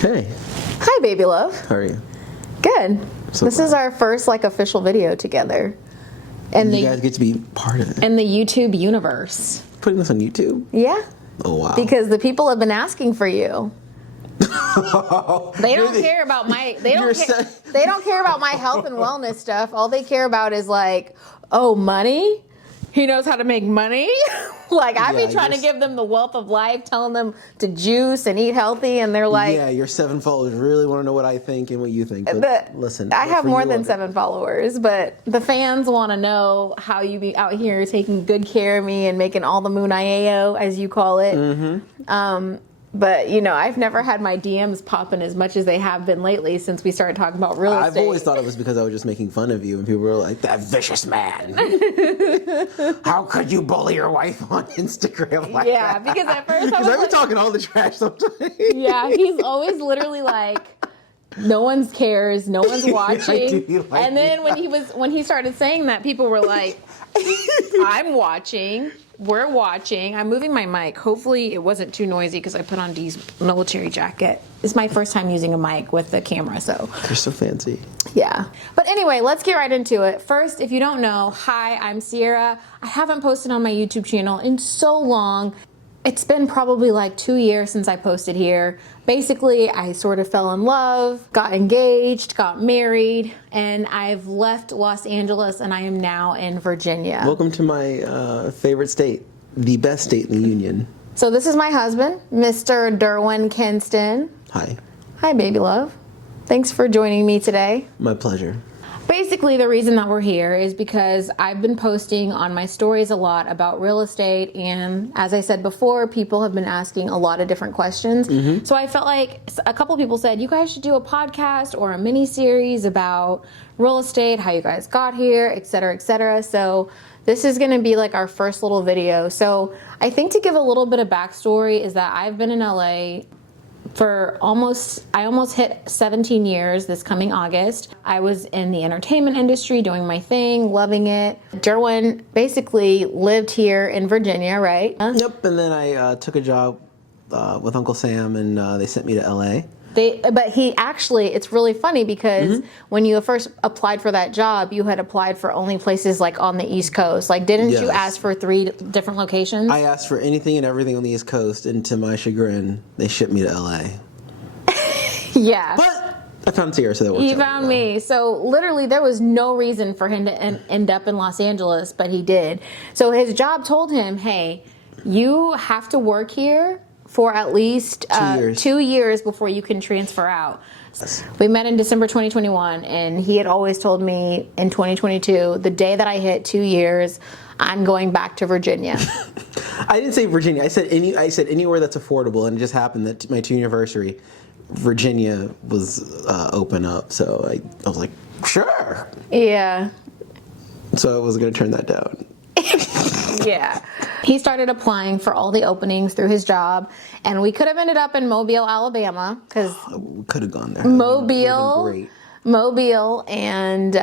Hey. Hi, baby love. How are you? Good. So this is our first official video together. And you guys get to be part of it. In the YouTube universe. Putting this on YouTube? Yeah. Oh wow. Because the people have been asking for you. They don't care about my they don't care about my health and wellness stuff. All they care about is money. He knows how to make money. I be trying to give them the wealth of life, telling them to juice and eat healthy, and they're like, yeah, your 7 followers really want to know what I think and what you think. But listen, I have more than 7 followers, but the fans want to know how you be out here taking good care of me and making all the moon-I-A-O, as you call it. Mm-hmm. But, I've never had my DMs popping as much as they have been lately since we started talking about real estate. I've always thought it was because I was just making fun of you, and people were like, that vicious man. How could you bully your wife on Instagram like that? Because at first I was talking all the trash sometimes. Yeah, he's always literally like, no one cares, no one's watching. And then when he started saying that, people were like, I'm watching. We're watching. I'm moving my mic. Hopefully it wasn't too noisy because I put on Dee's military jacket. It's my first time using a mic with the camera, so. They're so fancy. Yeah. But anyway, let's get right into it. First, if you don't know, hi, I'm Sierra. I haven't posted on my YouTube channel in so long. It's been probably 2 years since I posted here. Basically, I sort of fell in love, got engaged, got married, and I've left Los Angeles and I am now in Virginia. Welcome to my favorite state, the best state in the union. So this is my husband, Mr. Derwin Kinston. Hi. Hi, baby love. Thanks for joining me today. My pleasure. Basically, the reason that we're here is because I've been posting on my stories a lot about real estate, and as I said before, people have been asking a lot of different questions. Mm-hmm. So I felt like a couple people said, you guys should do a podcast or a mini series about real estate, how you guys got here, et cetera, et cetera. So this is going to be our first little video. So I think to give a little bit of backstory is that I've been in LA for I almost hit 17 years this coming August. I was in the entertainment industry doing my thing, loving it. Derwin basically lived here in Virginia, right? Yep, and then I took a job with Uncle Sam, and they sent me to LA. But he actually, it's really funny because when you first applied for that job, you had applied for only places on the East Coast. Didn't you ask for 3 different locations? I asked for anything and everything on the East Coast, and to my chagrin, they shipped me to LA. Yeah. But I found Sierra, so that worked out. He found me. So literally there was no reason for him to end up in Los Angeles, but he did. So his job told him, hey, you have to work here for at least 2 years before you can transfer out. We met in December 2021, and he had always told me in 2022, the day that I hit 2 years, I'm going back to Virginia. I didn't say Virginia. I said anywhere that's affordable, and it just happened that my 2 anniversary, Virginia was open up. So I was like, sure. Yeah. So I wasn't going to turn that down. Yeah. He started applying for all the openings through his job, and we could have ended up in Mobile, Alabama, because we could have gone there. Mobile and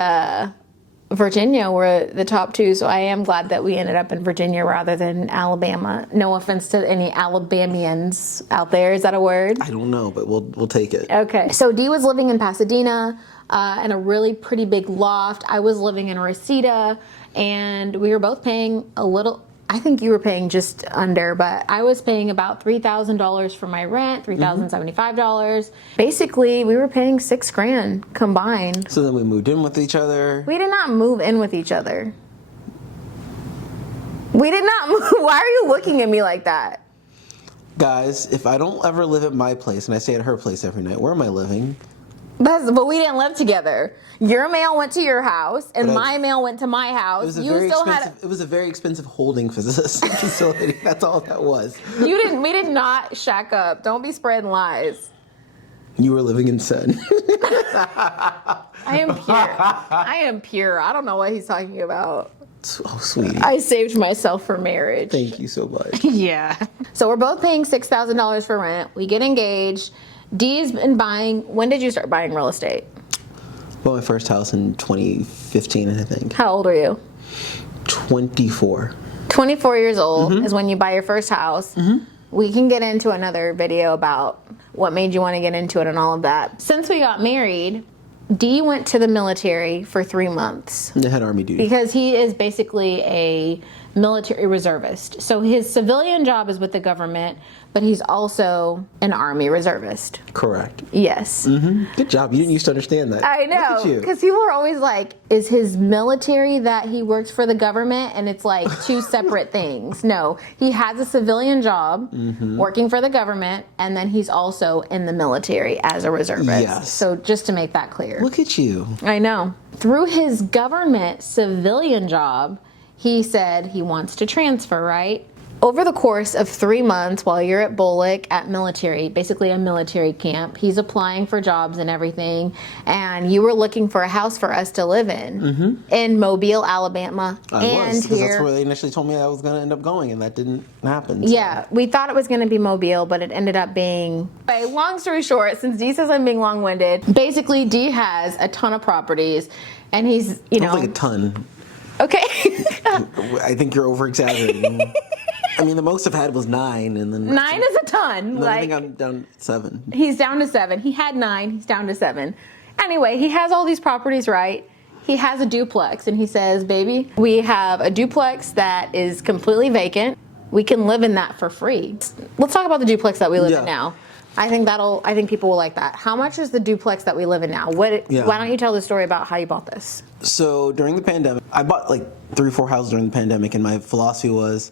Virginia were the top 2, so I am glad that we ended up in Virginia rather than Alabama. No offense to any Alabamians out there. Is that a word? I don't know, but we'll take it. Okay. So Dee was living in Pasadena in a really pretty big loft. I was living in Reseda, and we were both paying a little. I think you were paying just under, but I was paying about $3,000 for my rent, $3,075. Basically, we were paying $6,000 combined. So then we moved in with each other. We did not move in with each other. We did not move. Why are you looking at me like that? Guys, if I don't ever live at my place and I stay at her place every night, where am I living? But we didn't live together. Your mail went to your house, and my mail went to my house. It was a very expensive holding facility. That's all that was. We did not shack up. Don't be spreading lies. You were living in sin. I am pure. I am pure. I don't know what he's talking about. Oh, sweetie. I saved myself for marriage. Thank you so much. Yeah. So we're both paying $6,000 for rent. We get engaged. Dee's been buying. When did you start buying real estate? Bought my first house in 2015, I think. How old are you? 24. 24 years old is when you buy your first house. we can get into another video about what made you want to get into it and all of that. Since we got married, D went to the military for 3 months. They had Army duty. Because he is basically a military reservist. So his civilian job is with the government, but he's also an Army reservist. Correct. Yes. Good job. You didn't used to understand that. I know. Because people are always like, is his military that he works for the government? And it's like two separate things. No, he has a civilian job working for the government, and then he's also in the military as a reservist. Yes. So just to make that clear. Look at you. I know. Through his government civilian job, he said he wants to transfer, right? Over the course of 3 months while you're at Bullock at military, basically a military camp, he's applying for jobs and everything, and you were looking for a house for us to live in Mobile, Alabama. I was, because that's where they initially told me I was going to end up going, and that didn't happen. So. Yeah, we thought it was going to be Mobile, but it ended up being... Anyway, long story short, since D says I'm being long-winded, basically D has a ton of properties, and he's, you know... Sounds like a ton. Okay. I think you're over-exaggerating. I mean, the most I've had was 9, and then 9 is a ton. No, like, I think I'm down 7. He's down to 7. He had 9. He's down to 7. Anyway, he has all these properties, right? He has a duplex, and he says, "Baby, we have a duplex that is completely vacant. We can live in that for free." Let's talk about the duplex that we live in now. I think people will like that. How much is the duplex that we live in now? Why don't you tell the story about how you bought this? So during the pandemic, I bought like 3 or 4 houses during the pandemic, and my philosophy was,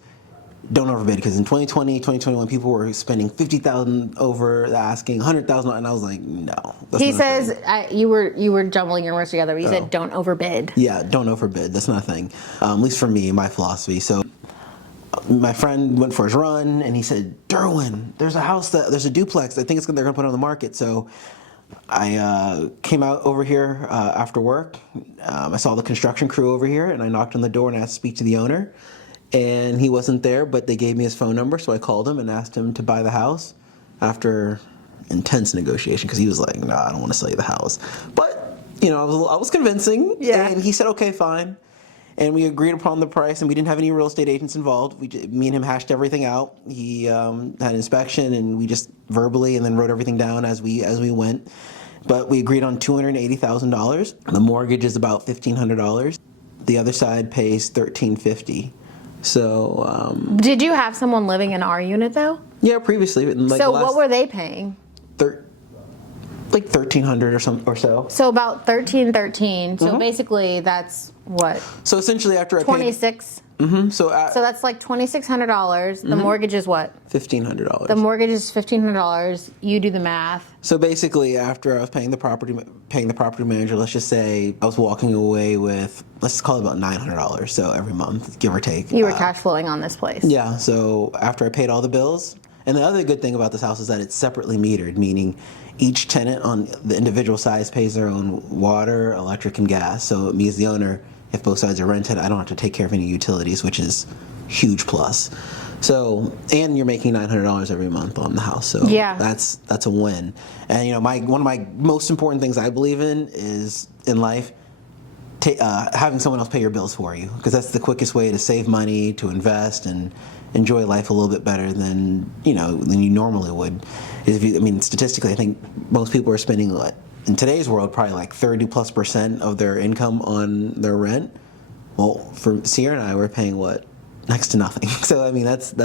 don't overbid, because in 2020, 2021, people were spending $50,000 over the asking, $100,000, and I was like, no. He says you were jumbling your words together. But he said, don't overbid. Yeah, don't overbid. That's not a thing. At least for me, my philosophy. So my friend went for his run, and he said, Derwin, there's a duplex. I think they're going to put it on the market. So I came out over here after work. I saw the construction crew over here, and I knocked on the door and asked to speak to the owner. And he wasn't there, but they gave me his phone number, so I called him and asked him to buy the house after intense negotiation, because he was like, "No, I don't want to sell you the house." But, you know, I was convincing, and he said, "Okay, fine." And we agreed upon the price, and we didn't have any real estate agents involved. Me and him hashed everything out. He had an inspection, and we just verbally and then wrote everything down as we went. But we agreed on $280,000. The mortgage is about $1,500. The other side pays $1,350. So, did you have someone living in our unit though? Yeah, previously. Like so what were they paying? Like $1,300 or so. So about $1,313. So basically, that's what? So essentially, after I paid 26. So that's like $2,600. The mortgage is what? $1,500. The mortgage is $1,500. You do the math. So basically, after I was paying the property manager, let's just say I was walking away with, let's call it about $900. So every month, give or take. You were cash flowing on this place. Yeah. So after I paid all the bills, and the other good thing about this house is that it's separately metered, meaning each tenant on the individual sides pays their own water, electric, and gas. So it means the owner, if both sides are rented, I don't have to take care of any utilities, which is huge plus. So, and you're making $900 every month on the house. So yeah, that's a win. And you know, one of my most important things I believe in is in life, having someone else pay your bills for you, because that's the quickest way to save money, to invest, and enjoy life a little bit better than you normally would. Statistically, I think most people are spending, in today's world, probably like 30+% of their income on their rent. Well, for Sierra and I, we're paying next to nothing. So I mean, that's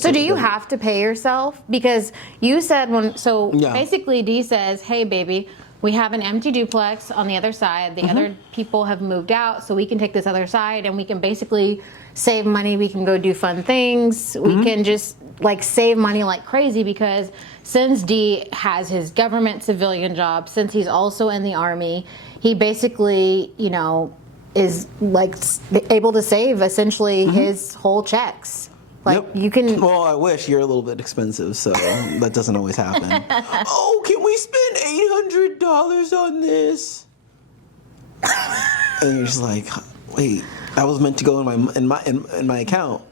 So do you have to pay yourself? Because you said basically D says, "Hey, baby, we have an empty duplex on the other side. The other people have moved out, so we can take this other side, and we can basically save money. We can go do fun things. We can just save money like crazy, because since D has his government civilian job, since he's also in the Army, he basically, is able to save essentially his whole checks. You can. Well, I wish. You're a little bit expensive, so that doesn't always happen. Oh, can we spend $800 on this? And you're just like, wait, that was meant to go in my account.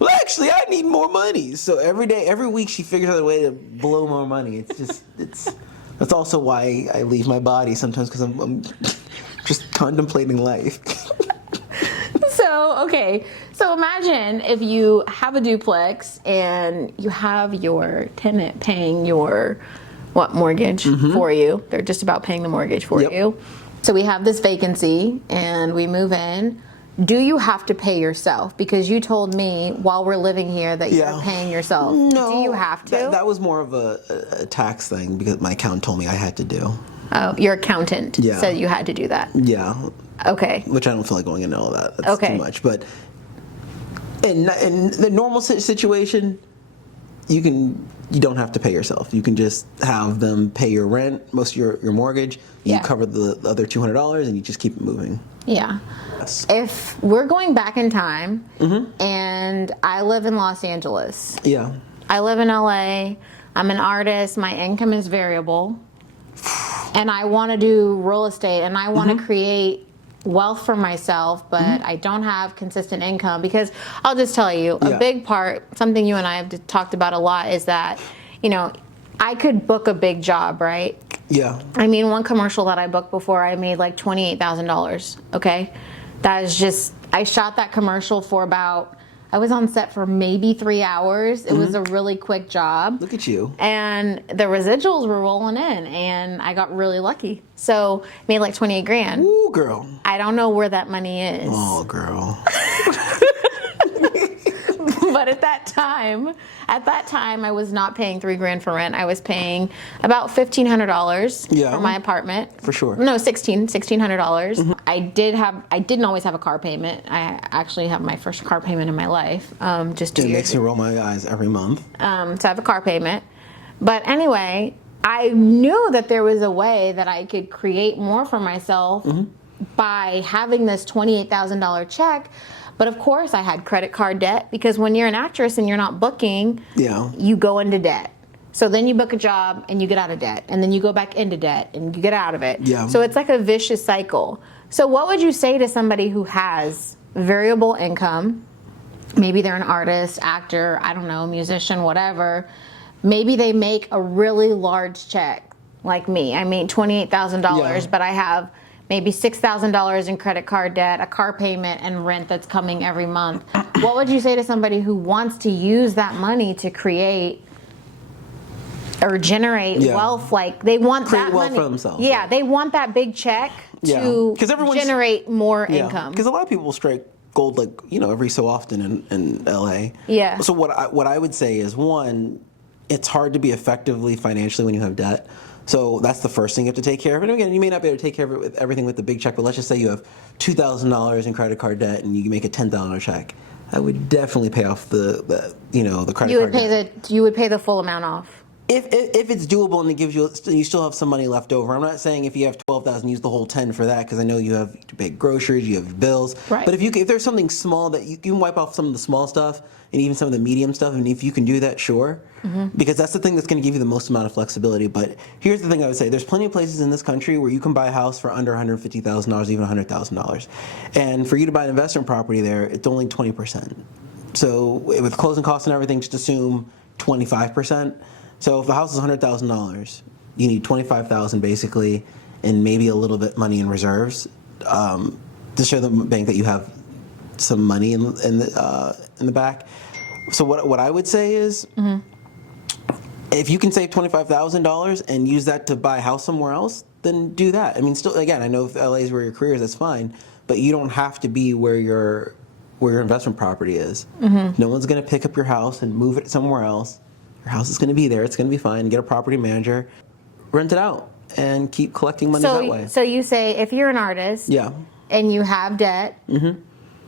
Well, actually, I need more money. So every week, she figures out a way to blow more money. That's also why I leave my body sometimes, because I'm just contemplating life. So So imagine if you have a duplex and you have your tenant paying your mortgage for you. They're just about paying the mortgage for you. So we have this vacancy and we move in. Do you have to pay yourself? Because you told me while we're living here that you're paying yourself. No. Do you have to? That was more of a tax thing because my accountant told me I had to do. Oh, your accountant said you had to do that. Yeah. Okay. Which I don't feel like going into all that. That's too much. But in the normal situation, you don't have to pay yourself. You can just have them pay your rent, most of your mortgage. You cover the other $200 and you just keep it moving. Yeah. Yes. If we're going back in time and I live in Los Angeles. Yeah. I live in LA. I'm an artist. My income is variable. And I want to do real estate and I want to create wealth for myself, but I don't have consistent income because I'll just tell you, a big part, something you and I have talked about a lot is that, I could book a big job, right? Yeah. I mean, one commercial that I booked before, I made like $28,000, okay? That is just, I shot that commercial for I was on set for maybe 3 hours. It was a really quick job. Look at you. And the residuals were rolling in, and I got really lucky. So made like 28 grand. Ooh, girl. I don't know where that money is. Oh, girl. But at that time, I was not paying $3 grand for rent. I was paying about $1,500 for my apartment. For sure. No, $1,600. I didn't always have a car payment. I actually have my first car payment in my life. Just 2 years. It makes me roll my eyes every month. So I have a car payment. But anyway, I knew that there was a way that I could create more for myself by having this $28,000 check. But of course, I had credit card debt because when you're an actress and you're not booking, you go into debt. So then you book a job and you get out of debt. And then you go back into debt and you get out of it. Yeah. So it's like a vicious cycle. So what would you say to somebody who has variable income? Maybe they're an artist, actor, I don't know, musician, whatever. Maybe they make a really large check like me. I mean, $28,000, but I have maybe $6,000 in credit card debt, a car payment, and rent that's coming every month. What would you say to somebody who wants to use that money to create or generate wealth? Like they want create that wealth money for themselves. Yeah, they want that big check to generate more income. Because a lot of people strike gold like every so often in LA. Yeah. So what I would say is one, it's hard to be effectively financially when you have debt. So that's the first thing you have to take care of. And again, you may not be able to take care of it with everything with the big check, but let's just say you have $2,000 in credit card debt and you make a $10 check. I would definitely pay off the credit card debt. You would pay the full amount off. If it's doable and it gives you still have some money left over. I'm not saying if you have 12,000, use the whole 10 for that because I know you have to pay groceries, you have bills. Right. But if there's something small that you can wipe off some of the small stuff and even some of the medium stuff, and if you can do that, sure. Because that's the thing that's going to give you the most amount of flexibility. But here's the thing I would say: there's plenty of places in this country where you can buy a house for under $150,000, even $100,000, and for you to buy an investment property there, it's only 20%. So with closing costs and everything, just assume 25%. So if the house is $100,000, you need $25,000 basically, and maybe a little bit money in reserves to show the bank that you have some money in the back. So what I would say is, if you can save $25,000 and use that to buy a house somewhere else, then do that. I mean, still, again, I know if LA is where your career is, that's fine, but you don't have to be where your investment property is. No one's going to pick up your house and move it somewhere else. Your house is going to be there. It's going to be fine. Get a property manager, rent it out, and keep collecting money that way. So you say if you're an artist, and you have debt.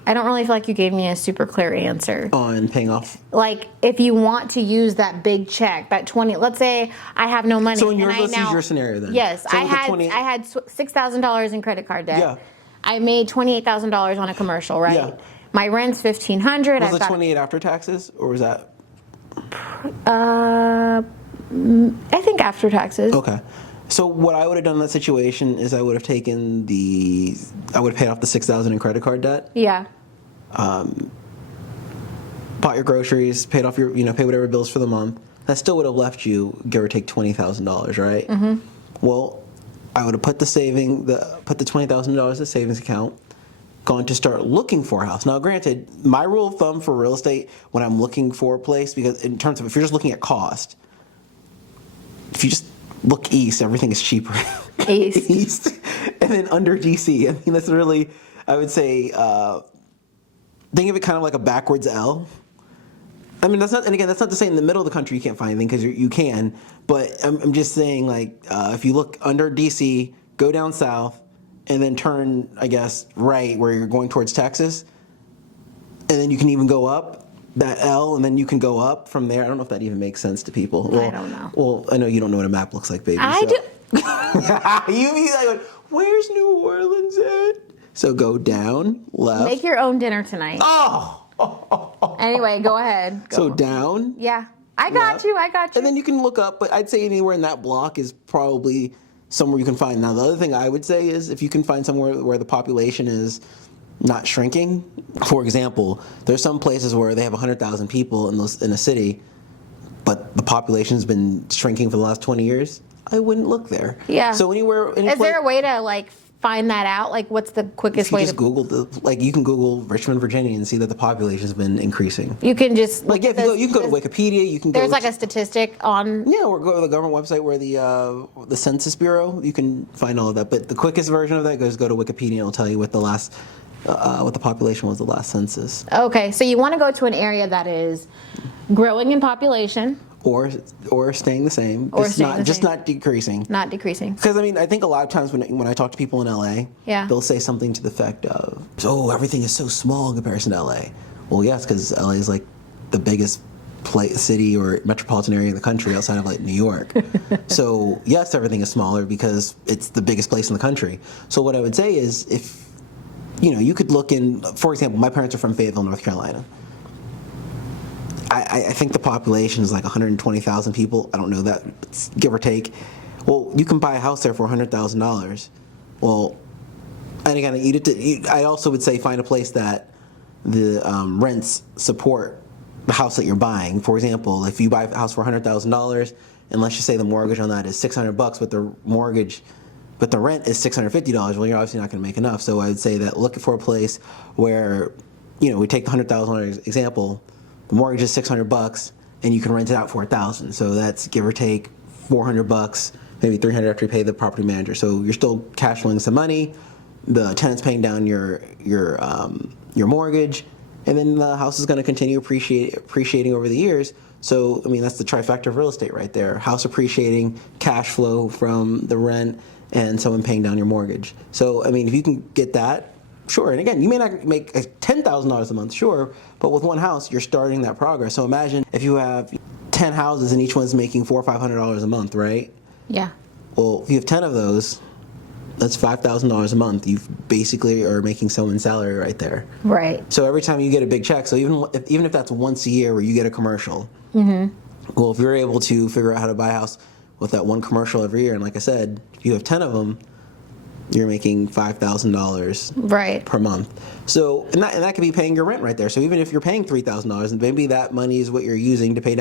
I don't really feel like you gave me a super clear answer on paying off. Like if you want to use that big check, that 20. Let's say I have no money. So let's use your scenario then. Yes, so I had $6,000 in credit card debt. Yeah. I made $28,000 on a commercial, right? Yeah. My rent's $1,500. Was it 28 after taxes, or was that? I think after taxes. Okay. So what I would have done in that situation is I would have paid off the $6,000 in credit card debt. Yeah. Bought your groceries, paid off your, pay whatever bills for the month. That still would have left you, give or take, $20,000, right? Well, I would have put the $20,000 in the savings account, going to start looking for a house. Now, granted, my rule of thumb for real estate when I'm looking for a place, because in terms of if you're just looking at cost, if you just look east, everything is cheaper. East. And then under DC. I mean, that's really, I would say, think of it kind of like a backwards L. I mean, that's not, and again, that's not to say in the middle of the country you can't find anything, because you can, but I'm just saying, like, if you look under DC, go down south, and then turn, I guess, right where you're going towards Texas, and then you can even go up that L, and then you can go up from there. I don't know if that even makes sense to people. Well, I don't know. Well, I know you don't know what a map looks like, baby. I do. You be like, where's New Orleans at? So go down, left. Make your own dinner tonight. Oh! Anyway, go ahead. Go. So down. Yeah. I got you. And then you can look up, but I'd say anywhere in that block is probably somewhere you can find. Now, the other thing I would say is if you can find somewhere where the population is not shrinking. For example, there's some places where they have 100,000 people in a city, but the population's been shrinking for the last 20 years. I wouldn't look there. Yeah. So anywhere. Is there a way to like find that out? Like, what's the quickest way to Google you can Google Richmond, Virginia, and see that the population has been increasing. You can just you can go to Wikipedia. You can. There's like a statistic on. Yeah, or go to the government website where the Census Bureau. You can find all of that. But the quickest version of that is go to Wikipedia. And it'll tell you what the last what the population was the last census. Okay, so you want to go to an area that is growing in population. Or staying the same. Or not decreasing. Not decreasing. Because I mean, I think a lot of times when I talk to people in LA, they'll say something to the effect of, "Oh, everything is so small in comparison to LA." Well, yes, because LA is like the biggest city or metropolitan area in the country outside of like New York. So yes, everything is smaller because it's the biggest place in the country. So what I would say is, if you could look in, for example, my parents are from Fayetteville, North Carolina. I think the population is like 120,000 people. I don't know that, give or take. Well, you can buy a house there for $100,000. Well, and again, I also would say find a place that the rents support the house that you're buying. For example, if you buy a house for $100,000, and let's just say the mortgage on that is $600, but the rent is $650. Well, you're obviously not going to make enough. So I would say that look for a place where, we take the $100,000 example. The mortgage is $600, and you can rent it out for $1,000. So that's give or take $400, maybe $300 after you pay the property manager. So you're still cash flowing some money. The tenant's paying down your mortgage, and then the house is going to continue appreciating over the years. So I mean, that's the trifecta of real estate right there: house appreciating, cash flow from the rent, and someone paying down your mortgage. So I mean, if you can get that. Sure, and again, you may not make $10,000 a month, sure, but with one house, you're starting that progress. So imagine if you have 10 houses and each one's making $400 or $500 a month, right? Yeah. Well, if you have 10 of those, that's $5,000 a month. You basically are making someone's salary right there. Right. So every time you get a big check, so even if that's once a year where you get a commercial, well, if you're able to figure out how to buy a house with that one commercial every year, and like I said, if you have 10 of them, you're making $5,000 per month. So, and that could be paying your rent right there. So even if you're paying $3,000, and maybe that money is what you're using to pay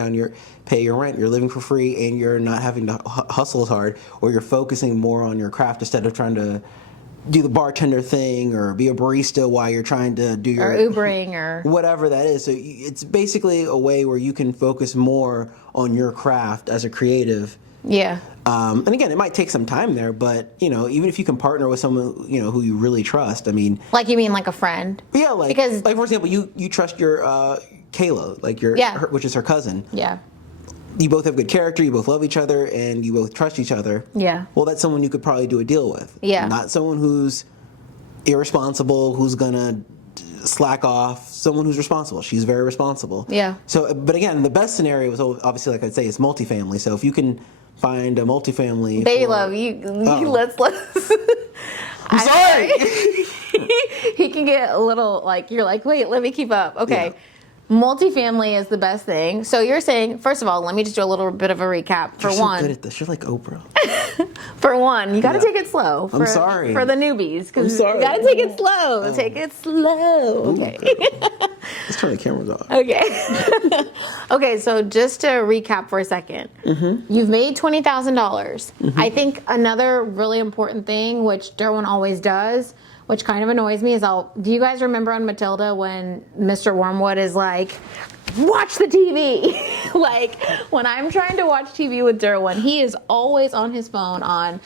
your rent, you're living for free, and you're not having to hustle as hard, or you're focusing more on your craft instead of trying to do the bartender thing or be a barista while you're trying to do your Ubering or whatever that is. So it's basically a way where you can focus more on your craft as a creative. Yeah. And again, it might take some time there, but even if you can partner with someone who you really trust, I mean, like you mean like a friend? Yeah, like for example, you trust your Kayla, like which is her cousin. Yeah. You both have good character, you both love each other, and you both trust each other. Yeah. Well, that's someone you could probably do a deal with. Yeah. Not someone who's irresponsible, who's gonna slack off. Someone who's responsible. She's very responsible. Yeah. So, but again, the best scenario is obviously, like I'd say, is multifamily. So if you can find a multifamily. Baby love, let's. I'm sorry. He can get a little you're like, wait, let me keep up. Okay. Yeah. Multifamily is the best thing. So you're saying, first of all, let me just do a little bit of a recap. For You're one, so good at this. You're like Oprah. For one, you got to take it slow. I'm sorry. For the newbies, because you got to take it slow. Take it slow. Okay. Let's turn the cameras off. Okay. Okay. So just to recap for a second, you've made $20,000. I think another really important thing, which Derwin always does, which kind of annoys me, is do you guys remember on Matilda when Mr. Wormwood is like, watch the TV? Like, when I'm trying to watch TV with Derwin, he is always on his phone why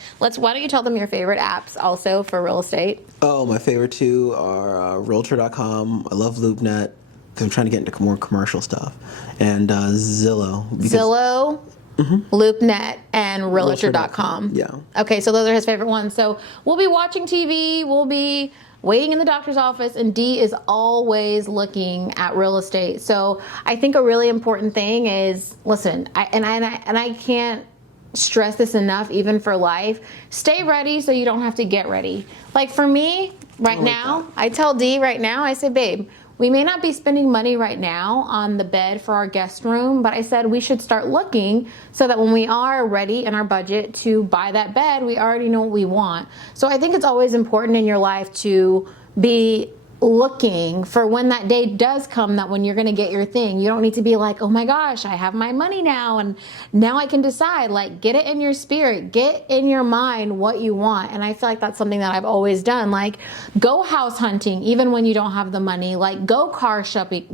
don't you tell them your favorite apps also for real estate? Oh, my favorite two are Realtor.com. I love LoopNet because I'm trying to get into more commercial stuff. And Zillow. Zillow, LoopNet, and Realtor.com. Yeah. Okay, so those are his favorite ones. So we'll be watching TV, we'll be waiting in the doctor's office, and D is always looking at real estate. So I think a really important thing is, listen, I can't stress this enough, even for life, stay ready so you don't have to get ready. Like for me, right now, I tell D right now, I say, babe, we may not be spending money right now on the bed for our guest room, but I said we should start looking so that when we are ready in our budget to buy that bed, we already know what we want. So I think it's always important in your life to be looking for when that day does come, that when you're going to get your thing, you don't need to be like, oh my gosh, I have my money now and now I can decide. Like, get it in your spirit, get in your mind what you want. And I feel like that's something that I've always done. Like, go house hunting even when you don't have the money. Like, go car shopping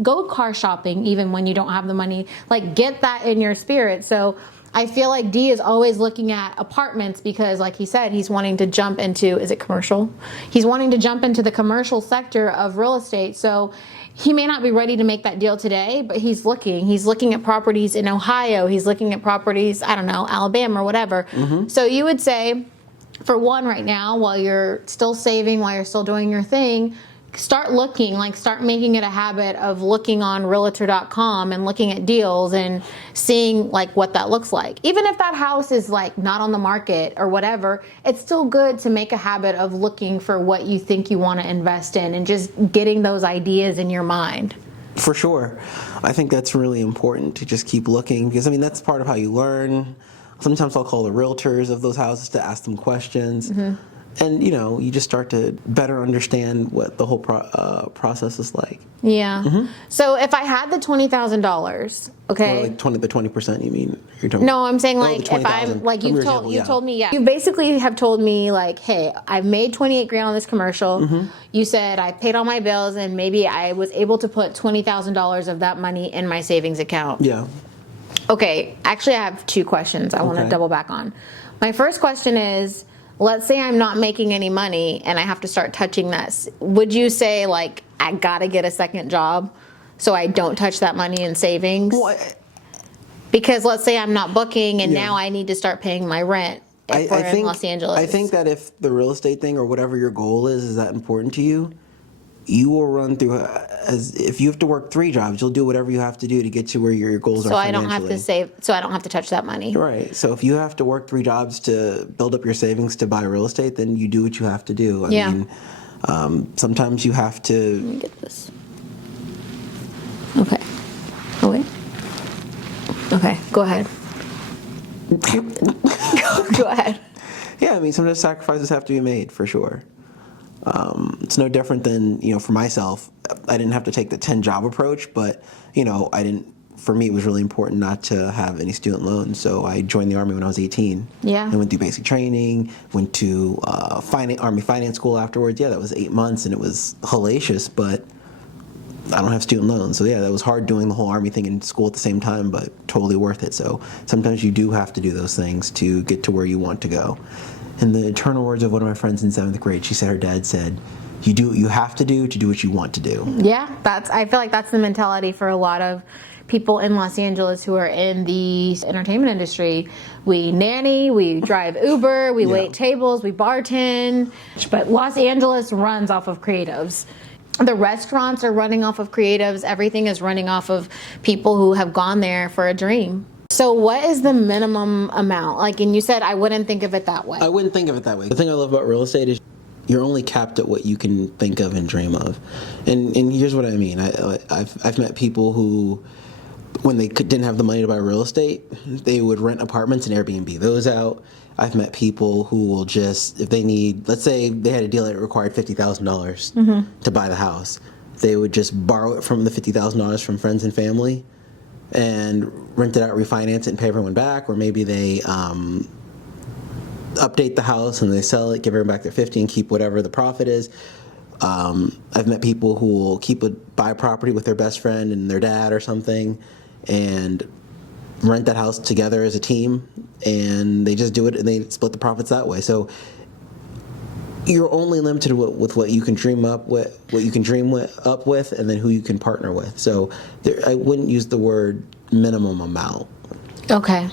even when you don't have the money. Like, get that in your spirit. So I feel like D is always looking at apartments because, like he said, he's wanting to jump into, is it commercial? He's wanting to jump into the commercial sector of real estate. So he may not be ready to make that deal today, but he's looking. He's looking at properties in Ohio. He's looking at properties, I don't know, Alabama or whatever. So you would say, for one, right now, while you're still saving, while you're still doing your thing, start looking, like start making it a habit of looking on realtor.com and looking at deals and seeing like what that looks like. Even if that house is like not on the market or whatever, it's still good to make a habit of looking for what you think you want to invest in and just getting those ideas in your mind. For sure. I think that's really important to just keep looking because, I mean, that's part of how you learn. Sometimes I'll call the realtors of those houses to ask them questions. And, you know, you just start to better understand what the whole process is like. Yeah. So if I had the $20,000, okay. Or like the 20%, you mean? You're talking No, I'm saying like the if I'm like from you your told example, you told me, yeah. You basically have told me like, hey, I've made 28 grand on this commercial. You said I paid all my bills and maybe I was able to put $20,000 of that money in my savings account. Yeah. Okay, actually I have two questions I want to double back on. My first question is, let's say I'm not making any money and I have to start touching this. Would you say like I gotta get a second job so I don't touch that money in savings? Well, because let's say I'm not booking and now I need to start paying my rent if we're in Los Angeles. I think that if the real estate thing or whatever your goal is that important to you, you will run through as if you have to work 3 jobs, you'll do whatever you have to do to get to where your goals are financially. So I don't have to save, so I don't have to touch that money. Right. So if you have to work 3 jobs to build up your savings to buy real estate, then you do what you have to do. I mean, sometimes you have to. Let me get this. Okay. Oh wait. Okay. Go ahead. Go ahead. Yeah, I mean, sometimes sacrifices have to be made for sure. It's no different than, you know, for myself, I didn't have to take the 10-job approach, but, you know, for me, it was really important not to have any student loans. So I joined the Army when I was 18. Yeah. I went through basic training, went to Army finance school afterwards. Yeah, that was 8 months and it was hellacious, but I don't have student loans. So yeah, that was hard doing the whole Army thing in school at the same time, but totally worth it. So sometimes you do have to do those things to get to where you want to go. In the eternal words of one of my friends in 7th grade, she said her dad said, you do what you have to do what you want to do. Yeah, I feel like that's the mentality for a lot of people in Los Angeles who are in the entertainment industry. We nanny, we drive Uber, we wait tables, we bartend. But Los Angeles runs off of creatives. The restaurants are running off of creatives. Everything is running off of people who have gone there for a dream. So what is the minimum amount? Like, and you said I wouldn't think of it that way. I wouldn't think of it that way. The thing I love about real estate is you're only capped at what you can think of and dream of. And here's what I mean. I've met people who, when they didn't have the money to buy real estate, they would rent apartments and Airbnb those out. I've met people who will just, if they need, let's say they had a deal that required $50,000 to buy the house, they would just borrow it from the $50,000 from friends and family and rent it out, refinance it, and pay everyone back. Or maybe they update the house and they sell it, give everyone back their 50 and keep whatever the profit is. I've met people who will buy a property with their best friend and their dad or something, and rent that house together as a team, and they just do it and they split the profits that way. So you're only limited with what you can dream up with, and then who you can partner with. So I wouldn't use the word minimum amount. Okay.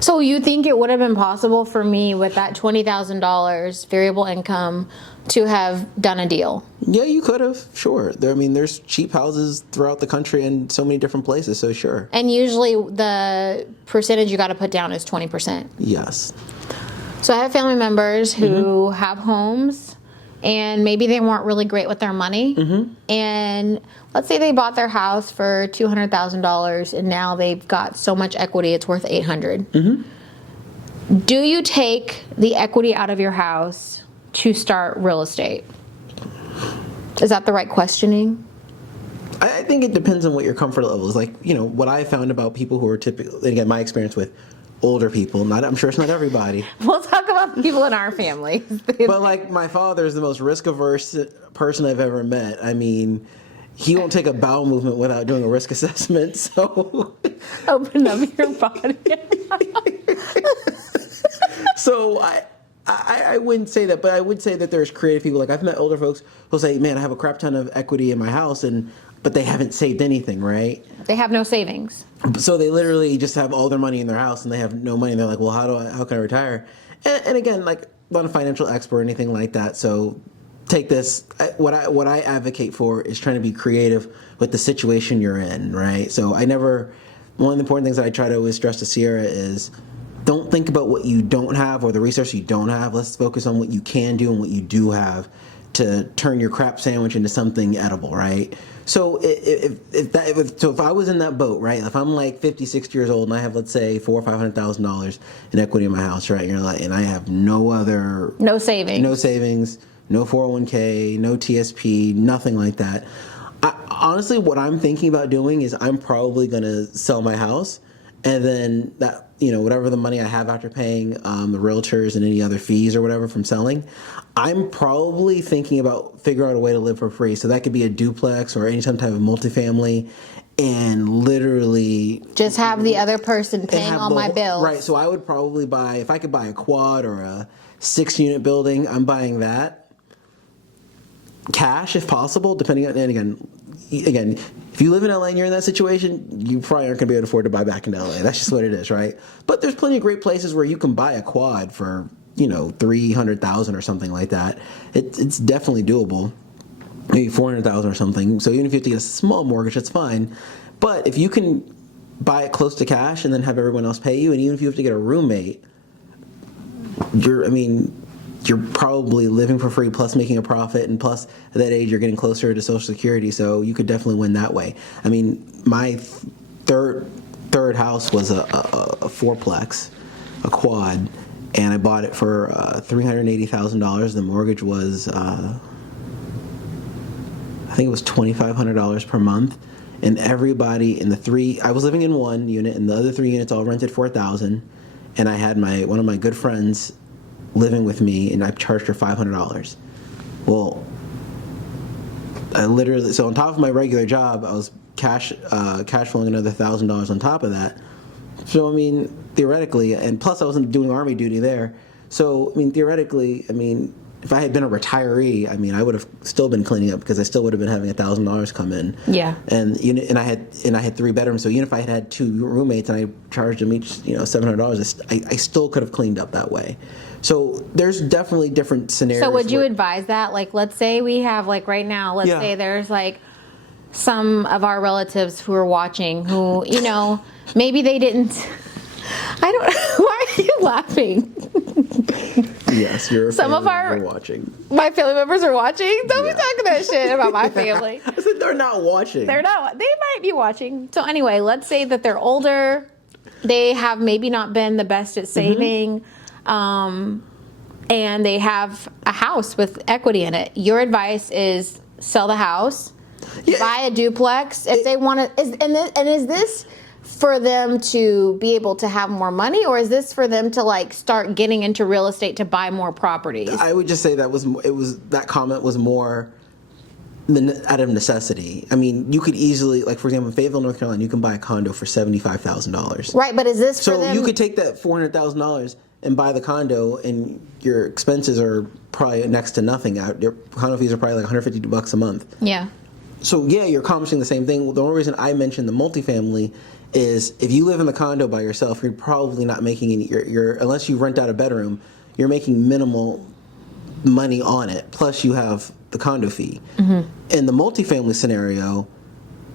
So you think it would have been possible for me with that $20,000 variable income to have done a deal? Yeah, you could have. Sure. There's cheap houses throughout the country in so many different places. So sure. And usually the percentage you got to put down is 20%. Yes. So I have family members who have homes, and maybe they weren't really great with their money. And let's say they bought their house for $200,000, and now they've got so much equity it's worth $800,000. Do you take the equity out of your house to start real estate? Is that the right questioning? I think it depends on what your comfort level is. Like, what I found about people who are typically, again, my experience with older people, I'm sure it's not everybody. We'll talk about the people in our family. But like, my father is the most risk-averse person I've ever met. He won't take a bowel movement without doing a risk assessment, so... Open up your body. So I wouldn't say that, but I would say that there's creative people. Like, I've met older folks who'll say, man, I have a crap ton of equity in my house, but they haven't saved anything, right? They have no savings. So they literally just have all their money in their house and they have no money. And they're like, well, how can I retire? And again, like, I'm not a financial expert or anything like that. So take this. What I advocate for is trying to be creative with the situation you're in, right? So one of the important things that I try to always stress to Sierra is, don't think about what you don't have or the resources you don't have. Let's focus on what you can do and what you do have to turn your crap sandwich into something edible, right? So if I was in that boat, right? If I'm like 50, 60 years old and I have, let's say, $400,000 or $500,000 in equity in my house, right? And I have no savings, no 401k, no TSP, nothing like that. Honestly, what I'm thinking about doing is I'm probably going to sell my house, and then that, whatever the money I have after paying the realtors and any other fees or whatever from selling, I'm probably thinking about figuring out a way to live for free. So that could be a duplex or some type of multifamily, and literally just have the other person paying all my bills. Right. So I would probably if I could buy a quad or a 6-unit building, I'm buying that cash if possible, depending on, and again, if you live in LA and you're in that situation, you probably aren't going to be able to afford to buy back into LA. That's just what it is, right? But there's plenty of great places where you can buy a quad for, $300,000 or something like that. It's definitely doable. Maybe $400,000 or something. So even if you have to get a small mortgage, that's fine. But if you can buy it close to cash and then have everyone else pay you, and even if you have to get a roommate, you're probably living for free plus making a profit, and plus at that age you're getting closer to Social Security, so you could definitely win that way. My third house was a fourplex, a quad, and I bought it for $380,000. The mortgage was I think it was $2,500 per month, and everybody in I was living in one unit, and the other 3 units all rented for $1,000, and I had one of my good friends living with me, and I charged her $500. Well, so on top of my regular job, I was cash flowing another $1,000 on top of that. So theoretically, and plus I wasn't doing Army duty there. So theoretically, if I had been a retiree, I would have still been cleaning up, because I still would have been having $1,000 come in. Yeah. And I had 3 bedrooms, so even if I had 2 roommates and I charged them each $700, I still could have cleaned up that way. So there's definitely different scenarios. So would you advise that? Like, let's say we have, like, right now, let's say there's like some of our relatives who are watching who, maybe they didn't. Why are you laughing? Yes, some of our watching. My family members are watching. Don't be talking that shit about my family. I said they're not watching. They're not. They might be watching. So anyway, let's say that they're older. They have maybe not been the best at saving. And they have a house with equity in it. Your advice is sell the house, buy a duplex if they want to. Is this for them to be able to have more money, or is this for them to like start getting into real estate to buy more properties? I would just say that comment was more out of necessity. I mean, you could easily, like for example, in Fayetteville, North Carolina, you can buy a condo for $75,000. Right, but is this for so them? you could take that $400,000 and buy the condo, and your expenses are probably next to nothing. Your condo fees are probably like $150 a month. Yeah. So yeah, you're accomplishing the same thing. The only reason I mentioned the multifamily is if you live in the condo by yourself, you're probably not making any. You're unless you rent out a bedroom, you're making minimal money on it. Plus, you have the condo fee. In the multifamily scenario,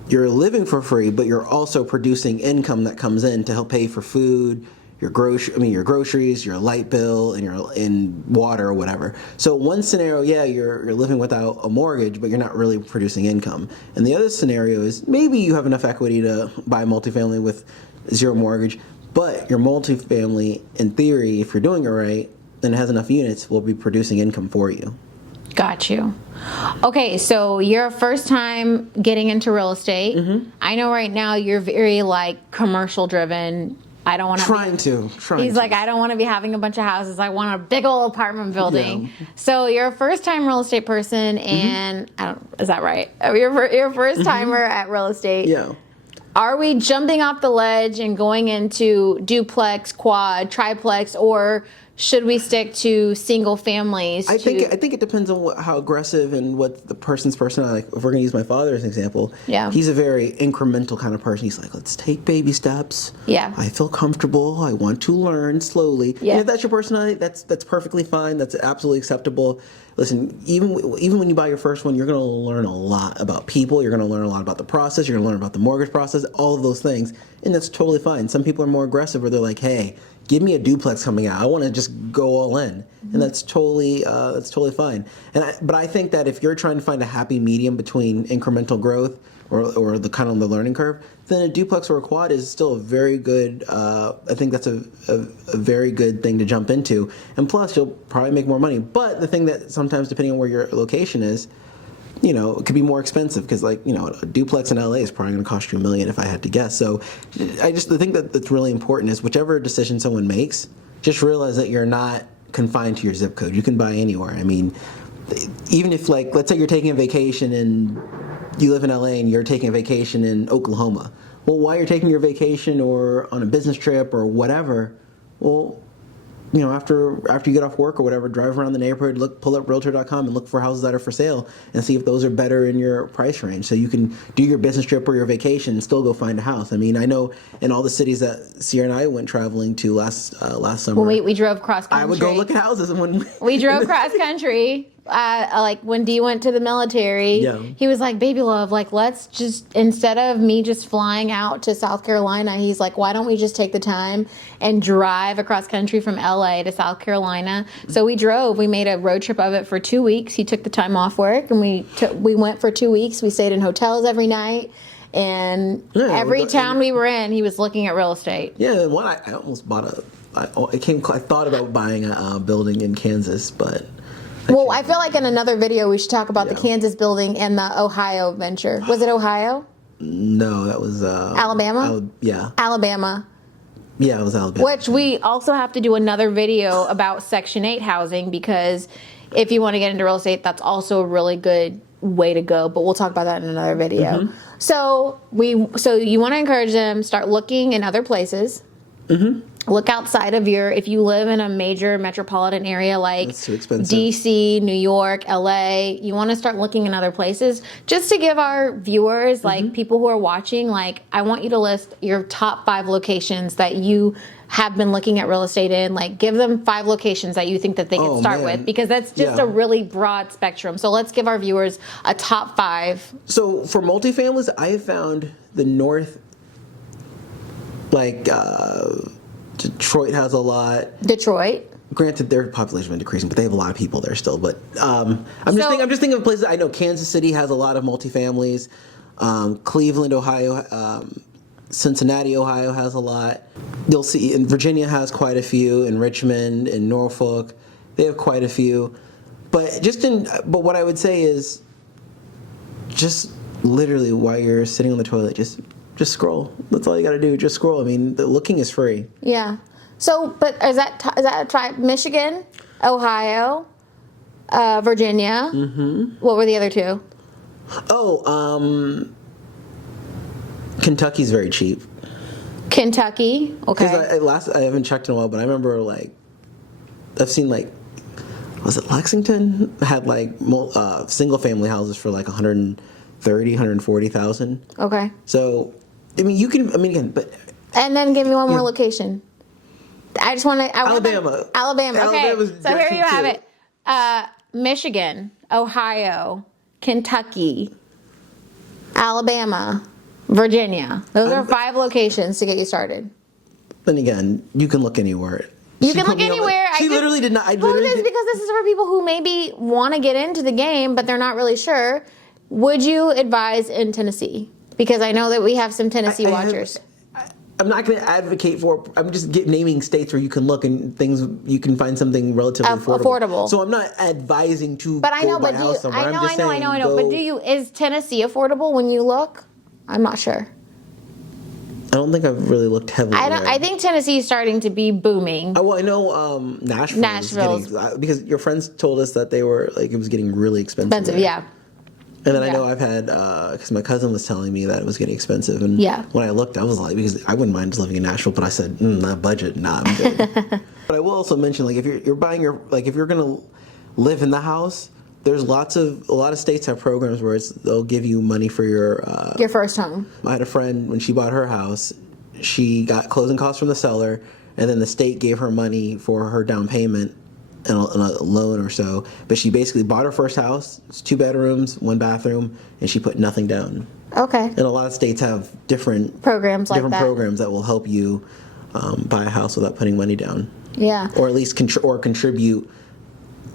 you're living for free, but you're also producing income that comes in to help pay for food, your groceries, your light bill, and water or whatever. So one scenario, yeah, you're living without a mortgage, but you're not really producing income. And the other scenario is maybe you have enough equity to buy multifamily with zero mortgage, but your multifamily, in theory, if you're doing it right, and it has enough units, will be producing income for you. Got you. Okay, so you're first time getting into real estate. I know right now you're very like commercial driven. I don't want to. Trying He's to. like, I don't want to be having a bunch of houses. I want a big old apartment building. Yeah. So you're a first time real estate person, and is that right? You're a first timer at real estate. Yeah. Are we jumping off the ledge and going into duplex, quad, triplex, or should we stick to single families? I think it depends on how aggressive and what the person's personality. Like if we're going to use my father as an example, he's a very incremental kind of person. He's like, let's take baby steps. Yeah. I feel comfortable. I want to learn slowly. Yeah. And if that's your personality, that's perfectly fine. That's absolutely acceptable. Listen, even when you buy your first one, you're going to learn a lot about people. You're going to learn a lot about the process. You're going to learn about the mortgage process, all of those things. And that's totally fine. Some people are more aggressive where they're like, hey, give me a duplex coming out. I want to just go all in. And that's totally fine. But I think that if you're trying to find a happy medium between incremental growth or the kind of the learning curve, then a duplex or a quad is still a very good, I think that's a very good thing to jump into. And plus, you'll probably make more money. But the thing that sometimes, depending on where your location is, it could be more expensive because, a duplex in LA is probably going to cost you $1 million if I had to guess. So the thing that's really important is whichever decision someone makes, just realize that you're not confined to your zip code. You can buy anywhere. I mean, even if, let's say you're taking a vacation and you live in LA and you're taking a vacation in Oklahoma. Well, while you're taking your vacation or on a business trip or whatever, well, after you get off work or whatever, drive around the neighborhood, pull up Realtor.com and look for houses that are for sale and see if those are better in your price range. So you can do your business trip or your vacation and still go find a house. I mean, I know in all the cities that Sierra and I went traveling to last summer. When we drove cross country. I would go look at houses. And we drove cross country. When Dee went to the military, he was like, baby love, let's just, instead of me just flying out to South Carolina, he's like, why don't we just take the time and drive across country from LA to South Carolina? So we made a road trip of it for 2 weeks. He took the time off work and we went for 2 weeks. We stayed in hotels every night. And every town we were in, he was looking at real estate. Yeah, I almost bought I thought about buying a building in Kansas, but... Well, I feel like in another video we should talk about the Kansas building and the Ohio venture. Was it Ohio? No, that was... Alabama? Yeah. Alabama. Yeah, it was Alabama. Which we also have to do another video about Section 8 housing, because if you want to get into real estate, that's also a really good way to go. But we'll talk about that in another video. So you want to encourage them, start looking in other places. Look outside of if you live in a major metropolitan area like DC, New York, LA, you want to start looking in other places just to give our viewers, people who are watching, I want you to list your top 5 locations that you have been looking at real estate in. Give them 5 locations that you think that they can start with, because that's just a really broad spectrum. So let's give our viewers a top 5. So for multifamilies, I have found the north, Detroit has a lot. Detroit. Granted, their population has been decreasing, but they have a lot of people there still. But I'm just thinking of places. I know Kansas City has a lot of multifamilies. Cleveland, Ohio, Cincinnati, Ohio has a lot. You'll see, and Virginia has quite a few. In Richmond, in Norfolk, they have quite a few. But what I would say is, just literally while you're sitting on the toilet, just Just scroll. That's all you got to do. Just scroll. I mean, the looking is free. Yeah. So, but is that Michigan, Ohio, Virginia? Mm-hmm. What were the other two? Oh, Kentucky's very cheap. Kentucky. Okay. Because I haven't checked in a while, but I remember like I've seen like, was it Lexington had like single family houses for like 140,000. Okay. So, I mean, you can. I mean, again, but. And then give me one more location. I just want to. Alabama. Alabama. Okay. Alabama's So here you have too. it. Michigan, Ohio, Kentucky, Alabama, Virginia. Those are 5 locations to get you started. Then again, you can look anywhere. You can look anywhere. She literally did not. Because this is for people who maybe want to get into the game, but they're not really sure. Would you advise in Tennessee? Because I know that we have some Tennessee watchers. I'm not going to advocate for. I'm just naming states where you can look and things. You can find something relatively affordable. So I'm not advising to. But I know. But I know. But is Tennessee affordable when you look? I'm not sure. I don't think I've really looked heavily. I think Tennessee is starting to be booming. Oh, well, I know Nashville's because your friends told us that they were like it was getting really expensive. Yeah. And then I know I've had because my cousin was telling me that it was getting expensive, and when I looked, I was like, because I wouldn't mind just living in Nashville, but I said, not budget, nah, I'm good. But I will also mention, like, if you're buying if you're gonna live in the house, there's a lot of states have programs where they'll give you money for your first home. I had a friend when she bought her house, she got closing costs from the seller, and then the state gave her money for her down payment. And a loan or so, but she basically bought her first house. It's 2 bedrooms, 1 bathroom, and she put nothing down. Okay. And a lot of states have different programs programs that will help you buy a house without putting money down. Yeah. Or at least contribute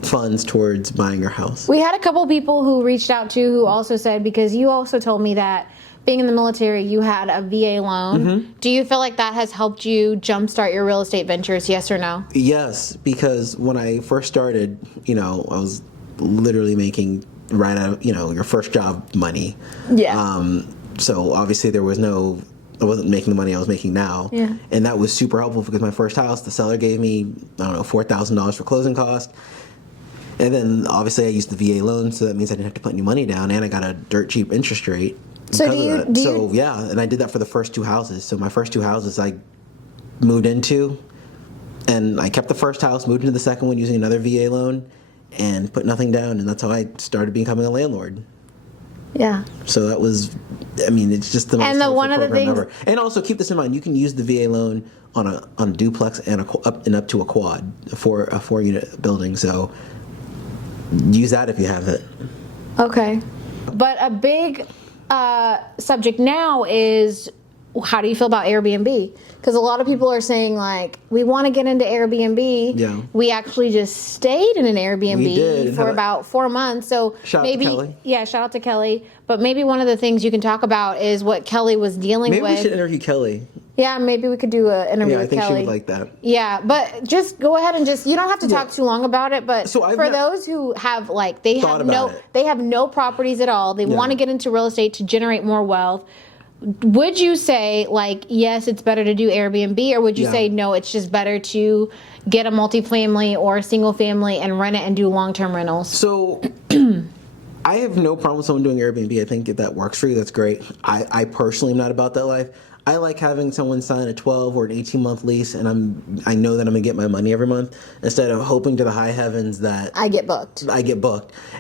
funds towards buying your house. We had a couple people who reached out to who also said, because you also told me that being in the military, you had a VA loan. Mm-hmm. Do you feel like that has helped you jumpstart your real estate ventures, yes or no? Yes, because when I first started, I was literally making right out of, your first job money. Yeah. So obviously I wasn't making the money I was making now. Yeah. And that was super helpful because my first house, the seller gave me, $4,000 for closing costs. And then obviously I used the VA loan, so that means I didn't have to put any money down, and I got a dirt cheap interest rate. And I did that for the first 2 houses. So my first 2 houses I moved into, and I kept the first house, moved into the second one using another VA loan, and put nothing down, and that's how I started becoming a landlord. Yeah. So that was, it's just the most helpful one of the things ever. And also keep this in mind: you can use the VA loan on a duplex and up to a quad, a 4-unit building. So use that if you have it. Okay, but a big subject now is, how do you feel about Airbnb? Because a lot of people are saying, like, we want to get into Airbnb. Yeah. We actually just stayed in an Airbnb for about 4 months. So shout out to Kelly. Yeah, shout out to Kelly. But maybe one of the things you can talk about is what Kelly was dealing with. Maybe we should interview Kelly. Yeah, maybe we could do an interview with Kelly. Yeah, I think she would like that. Yeah, but just go ahead and you don't have to talk too long about it, but for those who have, like, they have no properties at all, they want to get into real estate to generate more wealth, would you say, like, yes, it's better to do Airbnb, or would you say, no, it's just better to get a multifamily or a single family and rent it and do long-term rentals? So I have no problem with someone doing Airbnb. I think if that works for you, that's great. I personally am not about that life. I like having someone sign a 12 or an 18-month lease, and I know that I'm going to get my money every month, instead of hoping to the high heavens that I get booked.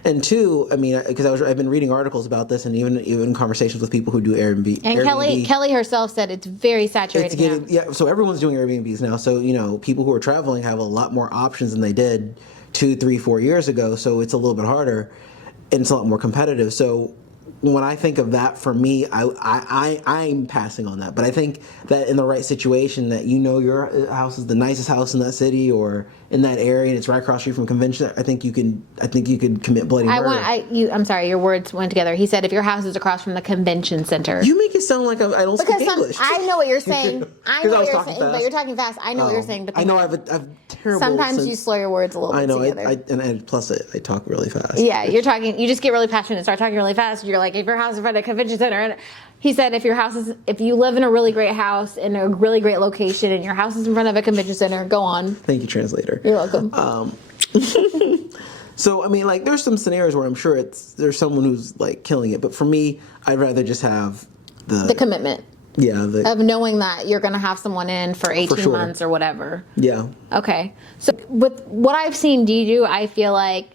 And 2, because I've been reading articles about this, and even conversations with people who do Airbnb. And Airbnb. Kelly herself said it's very saturated now. Yeah, so everyone's doing Airbnbs now. So, people who are traveling have a lot more options than they did 2, 3, 4 years ago. So it's a little bit harder, and it's a lot more competitive. So when I think of that, for me, I'm passing on that. But I think that in the right situation, that your house is the nicest house in that city or in that area, and it's right across the street from a convention, I think you could commit bloody murder. I'm sorry, your words went together. He said if your house is across from the convention center. You make it sound like I don't speak English. I know what you're saying. I know what you're saying, fast. but you're talking fast. I know what you're saying. But I know I've terrible. Sometimes you slur your words a little bit I know. together. Plus I talk really fast. Yeah, you just get really passionate and start talking really fast. You're like, if your house is in front of a convention center, and he said if you live in a really great house in a really great location and your house is in front of a convention center, go on. Thank you, translator. You're welcome. So I mean, like, there's some scenarios where I'm sure there's someone who's like killing it, but for me, I'd rather just have the commitment. Yeah, of knowing that you're going to have someone in for 18 months or whatever. Yeah. Okay. So with what I've seen you do, I feel like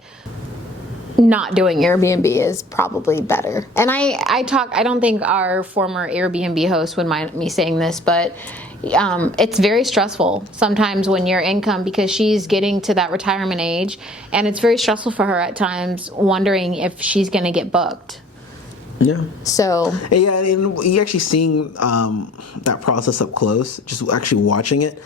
not doing Airbnb is probably better. And I don't think our former Airbnb host would mind me saying this, but it's very stressful sometimes when your income, because she's getting to that retirement age, and it's very stressful for her at times, wondering if she's going to get booked. Yeah. So. Yeah, and you actually seeing that process up close, just actually watching it,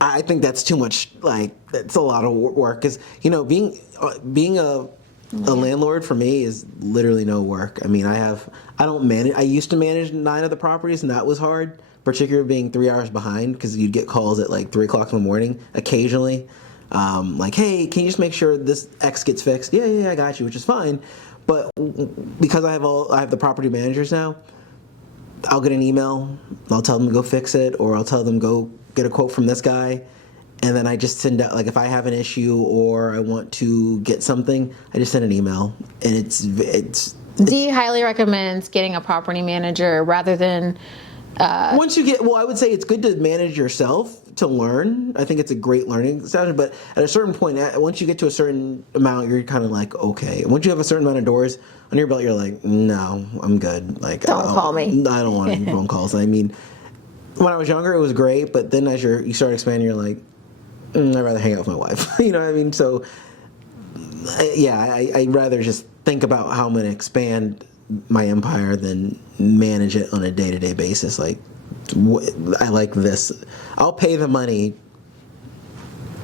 I think that's too much. Like, that's a lot of work. Because being a landlord for me is literally no work. I mean, I don't manage. I used to manage 9 of the properties, and that was hard. Particularly being 3 hours behind, because you'd get calls at like 3 o'clock in the morning occasionally. Like, hey, can you just make sure this X gets fixed? Yeah, I got you, which is fine. But because I have the property managers now, I'll get an email, I'll tell them to go fix it, or I'll tell them go get a quote from this guy, and then I just send out, like, if I have an issue or I want to get something, I just send an email, and it's D highly recommends getting a property manager rather than. Once you get, I would say it's good to manage yourself to learn. I think it's a great learning strategy, but at a certain point, once you get to a certain amount, you're kind of like, okay. Once you have a certain amount of doors on your belt, you're like, no, I'm good. Like, don't call me. I don't want any phone calls. I mean, when I was younger, it was great, but then as you start expanding, you're like, I'd rather hang out with my wife. You know what I mean? So, I'd rather just think about how I'm going to expand my empire than manage it on a day-to-day basis. Like, I like this. I'll pay the money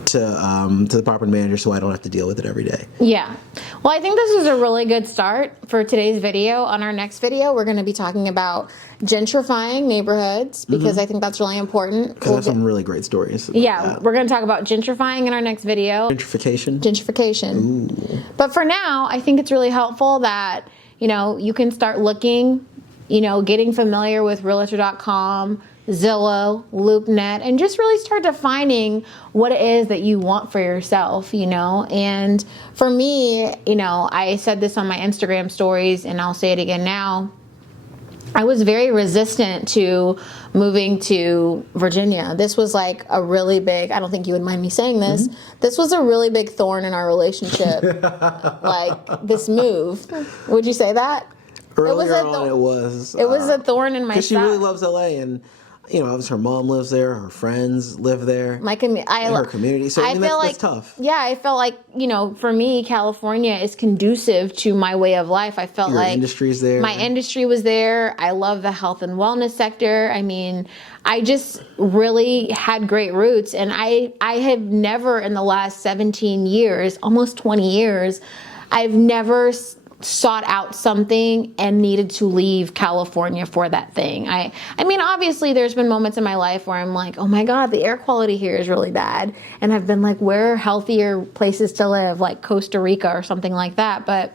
to the property manager so I don't have to deal with it every day. Yeah. Well, I think this is a really good start for today's video. On our next video, we're going to be talking about gentrifying neighborhoods, because I think that's really important. Because I have some really great stories. Yeah, we're going to talk about gentrifying in our next video. Gentrification. Ooh. But for now, I think it's really helpful that you can start looking, getting familiar with Realtor.com, Zillow, LoopNet, and just really start defining what it is that you want for yourself, And for me, I said this on my Instagram stories, and I'll say it again now. I was very resistant to moving to Virginia. This was like a really big, I don't think you would mind me saying this, this was a really big thorn in our relationship. Like, this move. Would you say that? Earlier on, it was. It was a thorn in my side. Because she really loves LA, and her mom lives there, her friends live there, her community. So that's tough. Yeah, I felt like for me, California is conducive to my way of life. I felt like industry's there. My industry was there. I love the health and wellness sector. I mean, I just really had great roots, and I have never in the last 17 years, almost 20 years, I've never sought out something and needed to leave California for that thing. I mean, obviously there's been moments in my life where I'm like, oh my God, the air quality here is really bad. And I've been like, where are healthier places to live, like Costa Rica or something like that. But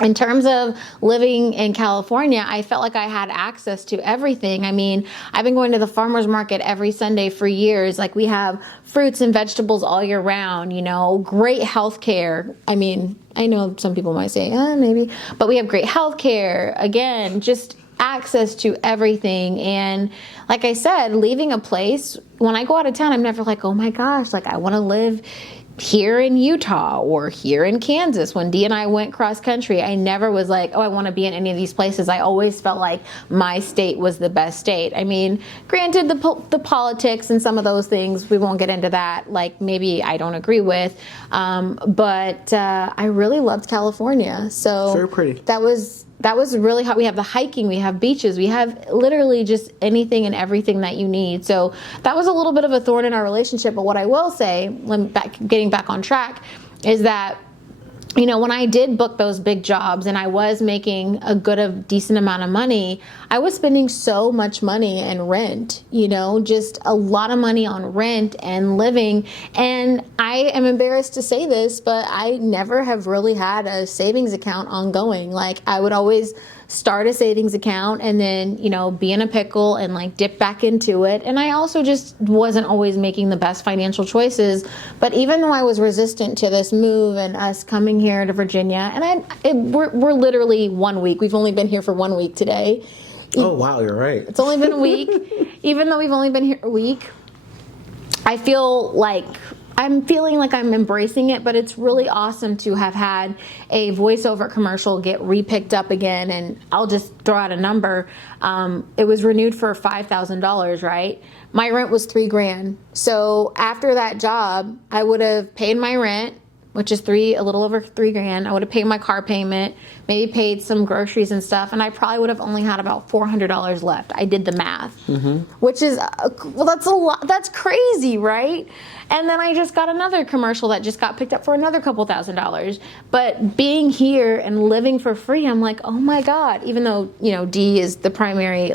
in terms of living in California, I felt like I had access to everything. I mean, I've been going to the farmer's market every Sunday for years. Like, we have fruits and vegetables all year round, great health care. I mean, I know some people might say, maybe, but we have great health care. Again, just access to everything. And like I said, leaving a place, when I go out of town, I'm never like, oh my gosh, like, I want to live here in Utah or here in Kansas. When Dee and I went cross country, I never was like, oh, I want to be in any of these places. I always felt like my state was the best state. I mean, granted, the politics and some of those things, we won't get into that, like, maybe I don't agree with, but I really loved California. So very pretty. That was really hot. We have the hiking, we have beaches, we have literally just anything and everything that you need. So that was a little bit of a thorn in our relationship. But what I will say, getting back on track, is that when I did book those big jobs and I was making a decent amount of money, I was spending so much money in rent, just a lot of money on rent and living. And I am embarrassed to say this, but I never have really had a savings account ongoing. Like, I would always start a savings account and then, be in a pickle and like dip back into it. And I also just wasn't always making the best financial choices. But even though I was resistant to this move and us coming here to Virginia, and we're literally 1 week. We've only been here for 1 week today. Oh, wow, you're right. It's only been a week. Even though we've only been here a week, I'm feeling like I'm embracing it, but it's really awesome to have had a voiceover commercial get re-picked up again. And I'll just throw out a number. It was renewed for $5,000, right? My rent was $3,000. So after that job, I would have paid my rent, which is a little over $3,000. I would have paid my car payment, maybe paid some groceries and stuff, and I probably would have only had about $400 left. I did the math, which is that's a lot. That's crazy, right? And then I just got another commercial that just got picked up for another couple $1,000s. But being here and living for free, I'm like, oh my God. Even though D is the primary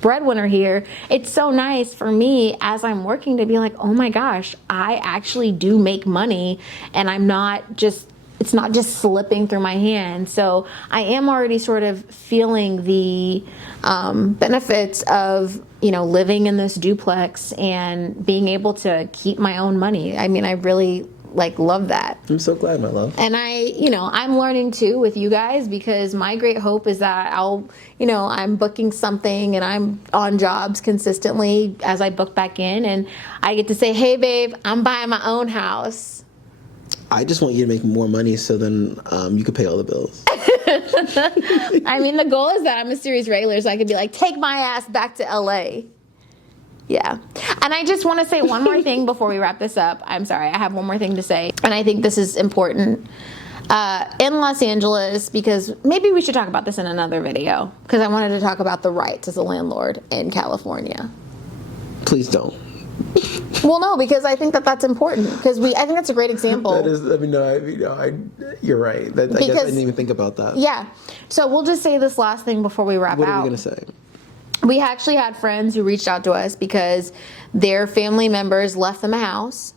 breadwinner here, it's so nice for me as I'm working to be like, oh my gosh, I actually do make money, and it's not just slipping through my hands. So I am already sort of feeling the benefits of living in this duplex and being able to keep my own money. I mean, I really love that. I'm so glad, my love. And I'm learning too with you guys, because my great hope is that I'm booking something and I'm on jobs consistently as I book back in, and I get to say, hey babe, I'm buying my own house. I just want you to make more money so then you can pay all the bills. I mean, the goal is that I'm a series regular, so I could be like, take my ass back to LA. Yeah. And I just want to say one more thing before we wrap this up. I'm sorry, I have one more thing to say, and I think this is important. In Los Angeles, because maybe we should talk about this in another video, because I wanted to talk about the rights as a landlord in California. Please don't. Well, no, because I think that's important, because I think that's a great example. That is, you're right. I guess I didn't even think about that. Yeah. So we'll just say this last thing before we wrap out. What are we going to say? We actually had friends who reached out to us because their family members left them a house.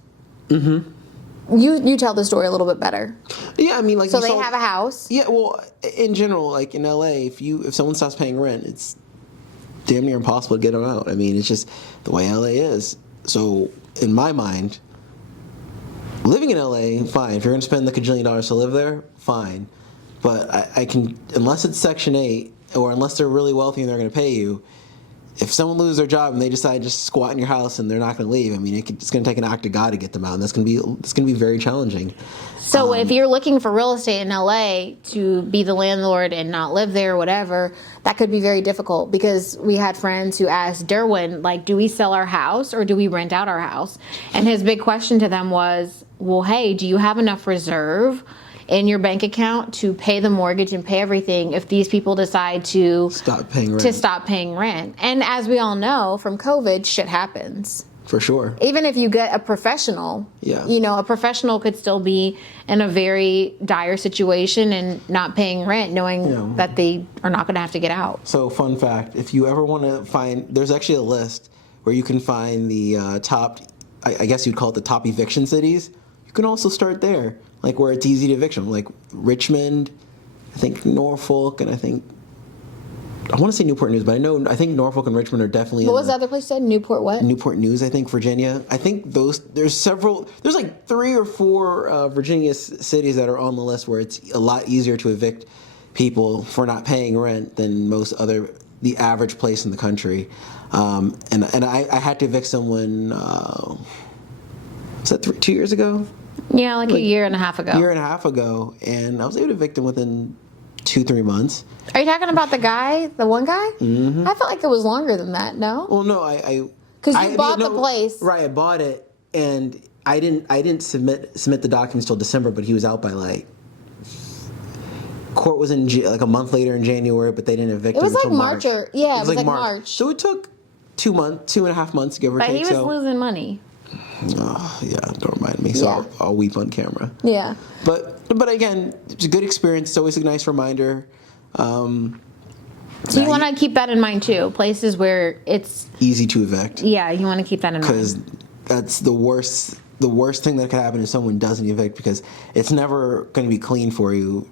Mm-hmm. You tell the story a little bit better. Yeah, I mean, so they have a house. Yeah, well, in general, like in LA, if someone stops paying rent, it's damn near impossible to get them out. I mean, it's just the way LA is. So in my mind, living in LA, fine. If you're going to spend the $1 kajillion to live there, fine. But I can, unless it's Section 8, or unless they're really wealthy and they're going to pay you, if someone loses their job and they decide to just squat in your house and they're not going to leave, I mean, it's going to take an act of God to get them out, and that's going to be very challenging. So if you're looking for real estate in LA to be the landlord and not live there or whatever, that could be very difficult, because we had friends who asked Derwin, do we sell our house or do we rent out our house? And his big question to them was, well, hey, do you have enough reserve in your bank account to pay the mortgage and pay everything if these people decide to stop paying rent? And as we all know from COVID, shit happens. For sure. Even if you get a professional, a professional could still be in a very dire situation and not paying rent, knowing that they are not going to have to get out. So, fun fact, if you ever want to find, there's actually a list where you can find the top, I guess you'd call it the top eviction cities. You can also start there, where it's easy to eviction, like Richmond, I think Norfolk, and I want to say Newport News, but I think Norfolk and Richmond are definitely. What was the other place you said? Newport what? Newport News, I think, Virginia. I think there's 3 or 4 Virginia cities that are on the list where it's a lot easier to evict people for not paying rent than the average place in the country. And I had to evict someone, was that 2 years ago? Yeah, a year and a half ago. And I was able to evict him within 2-3 months. Are you talking about the one guy? Mm-hmm. I felt like it was longer than that. No. Well, no, because you bought the place, right? I bought it, and I didn't submit the documents till December, but he was out by court was in a month later in January, but they didn't evict him until March. It was like March. So it took 2.5 months, give or take. But he was losing money. Oh, yeah, don't remind me. So Yeah. I'll weep on camera. Yeah. But again, it's a good experience. It's always a nice reminder. So you want to keep that in mind too. Places where it's easy to evict. Yeah, you want to keep that in mind. Because that's the worst. The worst thing that could happen is someone doesn't evict, because it's never going to be clean for you.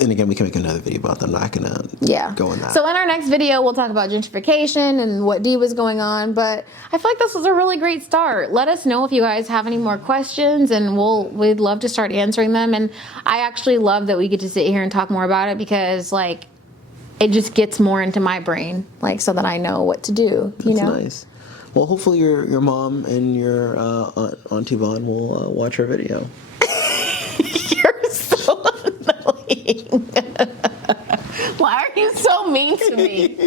And again, we can make another video about that. I'm not going to go in that. So in our next video, we'll talk about gentrification and what D was going on. But I feel like this was a really great start. Let us know if you guys have any more questions, and we'd love to start answering them. And I actually love that we get to sit here and talk more about it, because like it just gets more into my brain, like so that I know what to do. That's nice. Well, hopefully your mom and your Aunt Yvonne will watch our video. You're so annoying. Why are you so mean to me?